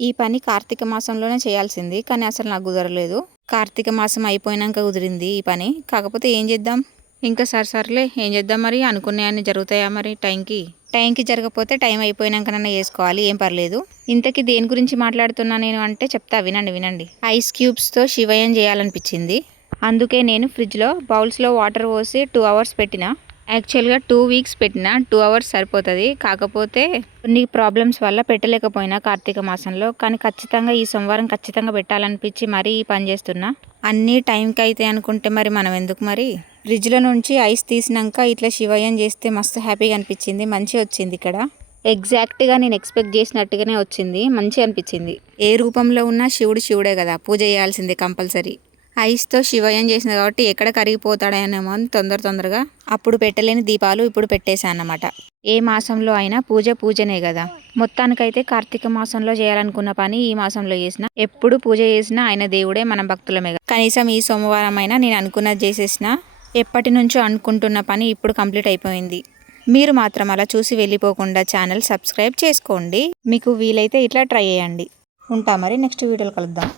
ఈ పని కార్తీక మాసంలోనే చేయాల్సింది కానీ అసలు నాకు కుదరలేదు. కార్తీక మాసం అయిపోయినాక కుదిరింది ఈ పని. కాకపోతే ఏం చేద్దాం? ఇంకా సరే సర్లే. ఏం చేద్దాం మరి? అనుకునేవన్నీ జరుగుతాయా మరి టైంకి? టైంకి జరగకపోతే టైం అయిపోయినాకనన్నా చేసుకోవాలి ఏం పర్లేదు. ఇంతకీ దేని గురించి మాట్లాడుతున్నా నేను అంటే చెప్తా వినండి వినండి. ఐస్ క్యూబ్స్తో శివయం చేయాలనిపించింది. అందుకే నేను ఫ్రిడ్జ్లో బౌల్స్లో వాటర్ పోసి టూ అవర్స్ పెట్టిన. యాక్చువల్గా టూ వీక్స్ పెట్టిన టూ అవర్స్ సరిపోతుంది. కాకపోతే కొన్ని ప్రాబ్లమ్స్ వల్ల పెట్టలేకపోయినా కార్తీక మాసంలో. కానీ ఖచ్చితంగా ఈ సోమవారం ఖచ్చితంగా పెట్టాలనిపించి మరీ ఈ పని చేస్తున్నా. అన్నీ టైంకి అయితే అనుకుంటే మరి మనం ఎందుకు మరి? ఫ్రిడ్జ్లో నుంచి ఐస్ తీసినాక ఇట్లా శివయం చేస్తే మస్తు హ్యాపీగా అనిపించింది. మంచిగా వచ్చింది ఇక్కడ. ఎగ్జాక్ట్గా నేను ఎక్స్పెక్ట్ చేసినట్టుగానే వచ్చింది. మంచిగా అనిపించింది. ఏ రూపంలో ఉన్నా శివుడు శివుడే కదా. పూజ చేయాల్సిందే కంపల్సరీ. ఐస్తో శివయం చేసింది కాబట్టి ఎక్కడ కరిగిపోతాడేమో అని తొందర తొందరగా అప్పుడు పెట్టలేని దీపాలు ఇప్పుడు పెట్టేశానమాట అన్నమాట ఏ మాసంలో అయినా పూజ పూజనే కదా. మొత్తానికైతే కార్తీక మాసంలో చేయాలనుకున్న పని ఈ మాసంలో చేసిన ఎప్పుడు పూజ చేసినా ఆయన దేవుడే మన భక్తులమే కనీసం ఈ సోమవారం అయినా నేను అనుకున్నది చేసేసిన ఎప్పటి నుంచో అనుకుంటున్న పని ఇప్పుడు కంప్లీట్ అయిపోయింది. మీరు మాత్రం అలా చూసి వెళ్ళిపోకుండా ఛానల్ సబ్స్క్రైబ్ చేసుకోండి. మీకు వీలైతే ఇట్లా ట్రై చేయండి. ఉంటా మరి నెక్స్ట్ వీడియోలో కలుద్దాం.